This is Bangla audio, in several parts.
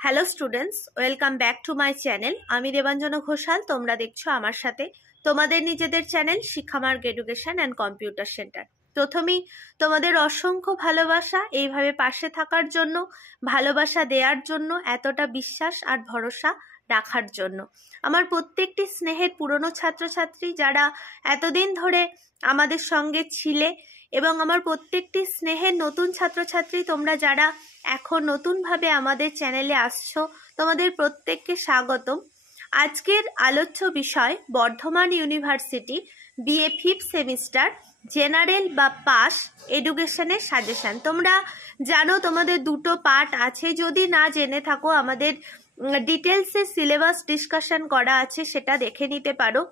Hello students, welcome back to my channel. আমি দেবাঞ্জনা ঘোষাল। তোমরা দেখছো আমার সাথে তোমাদের নিজেদের channel Shikshamarg education and computer centre. প্রথমেই তোমাদের অসংখ্য ভালোবাসা, এইভাবে পাশে থাকার জন্য, ভালোবাসা দেওয়ার জন্য, এতটা বিশ্বাস আর ভরসা রাখার জন্য। আমার প্রত্যেকটি স্নেহের পুরনো ছাত্রছাত্রী যারা এতদিন ধরে আমাদের সঙ্গে ছিলে, এবং আমার প্রত্যেকটি স্নেহের নতুন ছাত্রছাত্রী তোমরা যারা এখন নতুনভাবে আমাদের চ্যানেলে আসছো, তোমাদের প্রত্যেককে স্বাগতম। আজকের আলোচ্য বিষয় Bardhaman university BA fifth semester general বা পাস এডুকেশনের সাজেশন। তোমরা জানো তোমাদের দুটো পার্ট আছে, যদি না জেনে থাকো আমাদের ডিটেলসে সিলেবাস ডিসকাশন করা আছে, সেটা দেখে নিতে পারো।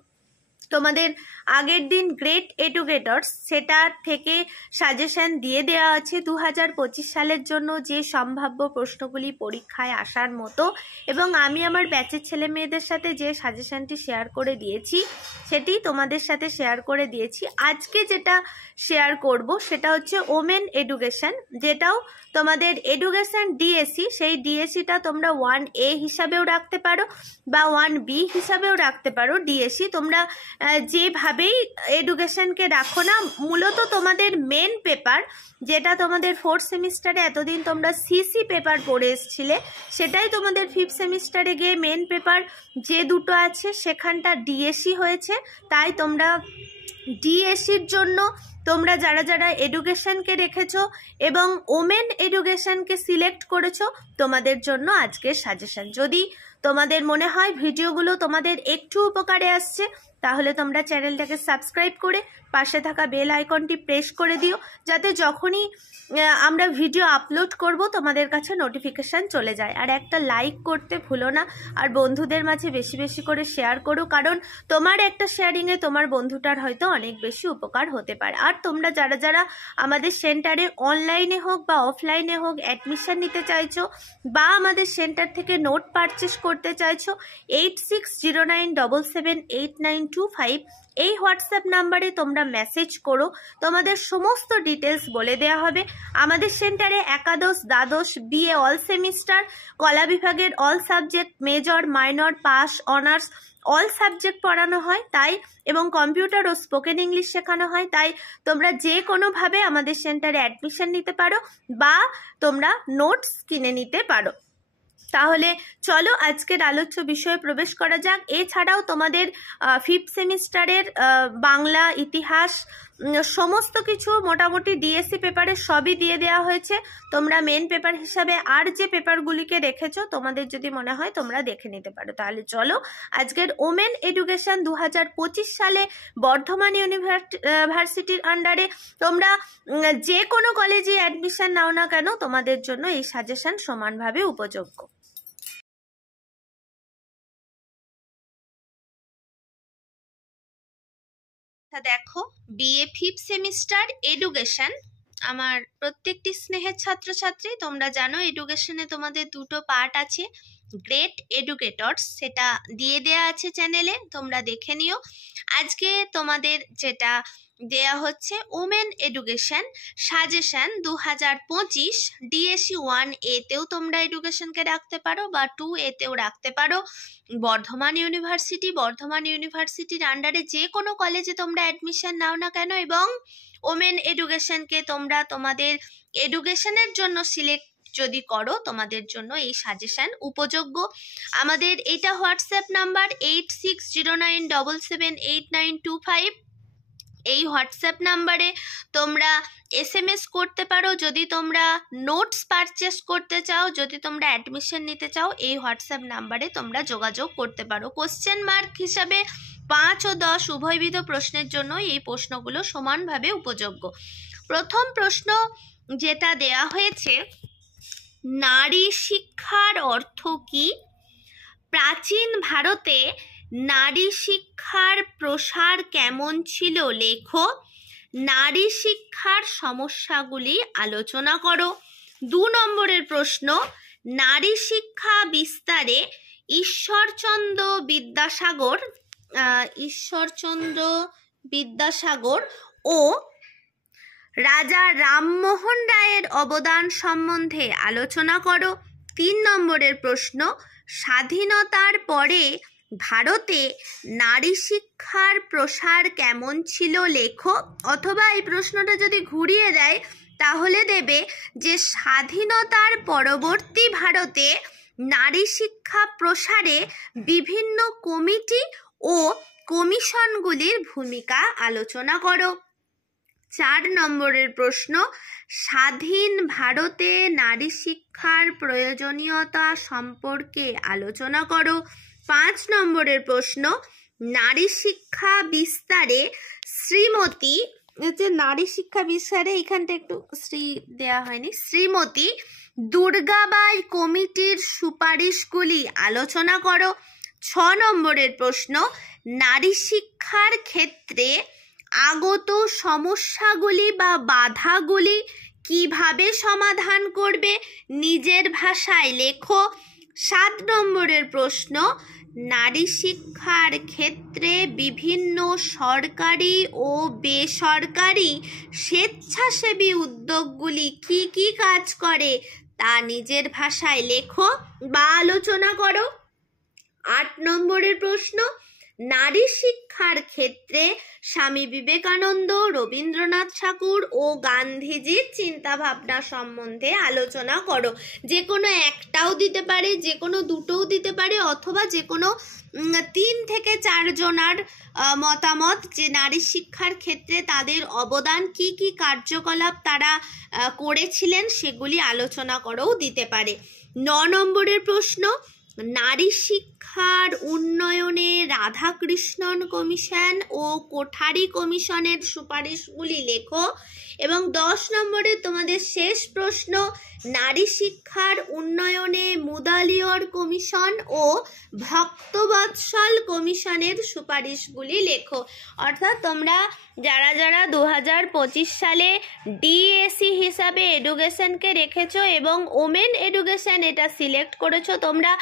তোমাদের আগের দিন গ্রেট এডুকেটরস সেটা থেকে সাজেশন দিয়ে দেওয়া আছে 2025 সালের জন্য যে সম্ভাব্য প্রশ্নগুলি পরীক্ষায় আসার মতো, এবং আমি আমার ব্যাচের ছেলে মেয়েদের সাথে যে সাজেশনটি শেয়ার করে দিয়েছি সেটি তোমাদের সাথে শেয়ার করে দিয়েছি। আজকে যেটা শেয়ার করব সেটা হচ্ছে ওমেন এডুকেশন, যেটাও তোমাদের এডুকেশন ডিএসসি। সেই ডিএসসিটা তোমরা 1A হিসাবেও রাখতে পারো বা 1B হিসাবেও রাখতে পারো। ডিএসসি তোমরা যেভাবেই এডুকেশনকে রাখো না, মূলত তোমাদের মেন পেপার যেটা তোমাদের ফোর্থ সেমিস্টারে এতদিন তোমরা সিসি পেপার পড়ে এসছিলে, সেটাই তোমাদের ফিফথ সেমিস্টারে গিয়ে মেন পেপার যে দুটো আছে সেখানটা ডিএসসি হয়েছে। তাই তোমরা ডিএসসির জন্য তোমরা যারা যারা এডুকেশনকে রেখেছো এবং ওমেন এডুকেশনকে সিলেক্ট করেছো, তোমাদের জন্য আজকের সাজেশন। যদি তোমাদের মনে হয় ভিডিওগুলো তোমাদের একটু উপকারে আসছে, তাহলে তোমরা চ্যানেলটাকে সাবস্ক্রাইব করে পাশে থাকা বেল আইকনটি প্রেস করে দিও, যাতে যখনই আমরা ভিডিও আপলোড করব তোমাদের কাছে নোটিফিকেশান চলে যায়। আর একটা লাইক করতে ভুলো না, আর বন্ধুদের মাঝে বেশি বেশি করে শেয়ার করো, কারণ তোমার একটা শেয়ারিংয়ে তোমার বন্ধুটার হয়তো অনেক বেশি উপকার হতে পারে। আর তোমরা যারা যারা আমাদের সেন্টারে অনলাইনে হোক বা অফলাইনে হোক অ্যাডমিশন নিতে চাইছো বা আমাদের সেন্টার থেকে নোট পারচেস করতে চাইছো, 8609778925 এই হোয়াটসঅ্যাপ নাম্বারে তোমরা মেসেজ করো। তোমাদের সমস্ত ডিটেলস বলে দেওয়া হবে। আমাদের সেন্টারে একাদশ, দ্বাদশ, বিএ অল সেমিস্টার, কলা বিভাগের all subject, major, minor, pass, honours all subject পড়ানো হয়, তাই এবং কম্পিউটার ও স্পোকেন ইংলিশ শেখানো হয়। তাই তোমরা যে কোনোভাবে আমাদের সেন্টারে অ্যাডমিশন নিতে পারো বা তোমরা নোটস কিনে নিতে পারো। তাহলে চলো আজকের আলোচ্য বিষয়ে প্রবেশ করা যাক। এছাড়াও তোমাদের ফিফথ সেমিস্টারের বাংলা, ইতিহাস সমস্ত কিছু মোটামুটি ডিএসসি পেপারে সবই দিয়ে দেওয়া হয়েছে। তোমরা মেন পেপার হিসাবে আর যে পেপারগুলিকে রেখেছো, তোমাদের যদি মনে হয় তোমরা দেখে নিতে পারো। তাহলে চলো আজকের ওমেন এডুকেশন 2025 সালে বর্ধমান ইউনিভার্সিটির আন্ডারে তোমরা যে কোনো কলেজে অ্যাডমিশন নাও না কেন, তোমাদের জন্য এই সাজেশন সমানভাবে উপযোগ্য। দেখো, বিএ ফিফথ সেমিস্টার এডুকেশন, আমার প্রত্যেকটি স্নেহের ছাত্রছাত্রী তোমরা জানো এডুকেশনে তোমাদের দুটো পার্ট আছে। গ্রেট এডুকেটরস সেটা দিয়ে দেয়া আছে চ্যানেলে, তোমরা দেখে নিও। আজকে তোমাদের যেটা দেয়া হচ্ছে women education suggestion 2025 DSC 1A তেও তোমরা এডুকেশনকে রাখতে পারো বা 2A তেও রাখতে পারো। বর্ধমান ইউনিভার্সিটির আন্ডারে যে কোনো কলেজে তোমরা অ্যাডমিশন নাও না কেন, এবং ওমেন এডুকেশনকে তোমরা তোমাদের এডুকেশনের জন্য সিলেক্ট যদি করো, তোমাদের জন্য এই সাজেশন উপযোগ্য। আমাদের এটা হোয়াটসঅ্যাপ নাম্বার 8609778925। এই হোয়াটসঅ্যাপ নাম্বারে তোমরা SMS করতে পারো যদি তোমরা নোটস পারচেস করতে চাও, যদি তোমরা অ্যাডমিশন নিতে চাও, এই হোয়াটসঅ্যাপ নাম্বারে তোমরা যোগাযোগ করতে পারো। কোশ্চেন মার্ক হিসাবে 5 ও 10 উভয়বিধ প্রশ্নের জন্য এই প্রশ্নগুলো সমানভাবে উপযোগ্য। প্রথম প্রশ্ন যেটা দেয়া হয়েছে, নারী শিক্ষার অর্থ কি? প্রাচীন ভারতে নারী শিক্ষার প্রসার কেমন ছিল লেখো। নারী শিক্ষার সমস্যাগুলি আলোচনা করো। 2 নম্বরের প্রশ্ন, নারী শিক্ষা বিস্তারে ঈশ্বরচন্দ্র বিদ্যাসাগর ও রাজা রামমোহন রায়ের অবদান সম্বন্ধে আলোচনা করো। 3 নম্বরের প্রশ্ন, স্বাধীনতার পরে ভারতে নারী শিক্ষার প্রসার কেমন ছিল লেখো। অথবা এই প্রশ্নটা যদি ঘুরিয়ে দেয় তাহলে দেবে যে স্বাধীনতার পরবর্তী ভারতে নারী শিক্ষা প্রসারে বিভিন্ন কমিটি ও কমিশনগুলির ভূমিকা আলোচনা করো। 4 নম্বরের প্রশ্ন, স্বাধীন ভারতে নারী শিক্ষার প্রয়োজনীয়তা সম্পর্কে আলোচনা করো। 5 নম্বরের প্রশ্ন, নারী শিক্ষা বিস্তারে শ্রীমতী, নারী শিক্ষা বিস্তারে এখানটা একটু শ্রী দেয়া হয়নি, শ্রীমতী দুর্গাবাই কমিটির সুপারিশগুলি আলোচনা করো। 6 নম্বরের প্রশ্ন, নারী শিক্ষার ক্ষেত্রে আগত সমস্যাগুলি বা বাধাগুলি কিভাবে সমাধান করবে নিজের ভাষায় লেখো। 7 নম্বরের প্রশ্ন, নারী শিক্ষার ক্ষেত্রে বিভিন্ন সরকারি ও বেসরকারি স্বেচ্ছাসেবী উদ্যোগগুলি কি কি কাজ করে তা নিজের ভাষায় লেখো বা আলোচনা করো। 8 নম্বরের প্রশ্ন, নারী শিক্ষার ক্ষেত্রে স্বামী বিবেকানন্দ, রবীন্দ্রনাথ ঠাকুর ও গান্ধীজির চিন্তাভাবনা সম্বন্ধে আলোচনা করো। যে কোনো একটাও দিতে পারে, যে কোনো দুটোও দিতে পারে, অথবা যে কোনো 3 থেকে 4 জনার মতামত যে নারী শিক্ষার ক্ষেত্রে তাদের অবদান কি কি কার্যকলাপ তারা করেছিলেন সেগুলি আলোচনা করেও দিতে পারে। 9 নম্বরের প্রশ্ন, নারী শিক্ষার উন্নয়নে রাধাকৃষ্ণন কমিশন ও কোঠারি কমিশনের সুপারিশগুলি লেখো। এবং 10 নম্বরে তোমাদের শেষ প্রশ্ন, নারী শিক্ষার উন্নয়নে মুদালিয়র কমিশন ও ভক্তবৎসল কমিশনের সুপারিশগুলি লেখো। অর্থাৎ তোমরা যারা যারা 2025 সালে ডিএসি হিসাবে এডুকেশনকে রেখেছো এবং ওমেন এডুকেশন এটা সিলেক্ট করেছো, তোমরা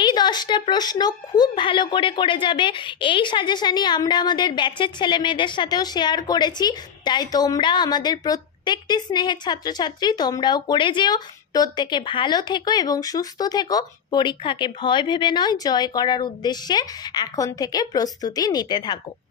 এই 10টা প্রশ্ন খুব ভালো করে যাবে। এই সাজেশনই আমরা আমাদের ব্যাচের ছেলে মেয়েদের সাথেও শেয়ার করেছি, তাই তোমরা আমাদের প্রত্যেকটি স্নেহের ছাত্রছাত্রী তোমরাও করে যেও। প্রত্যেকে ভালো থেকো এবং সুস্থ থেকো। পরীক্ষাকে ভয় ভেবে নয়, জয় করার উদ্দেশ্যে এখন থেকে প্রস্তুতি নিতে থাকো।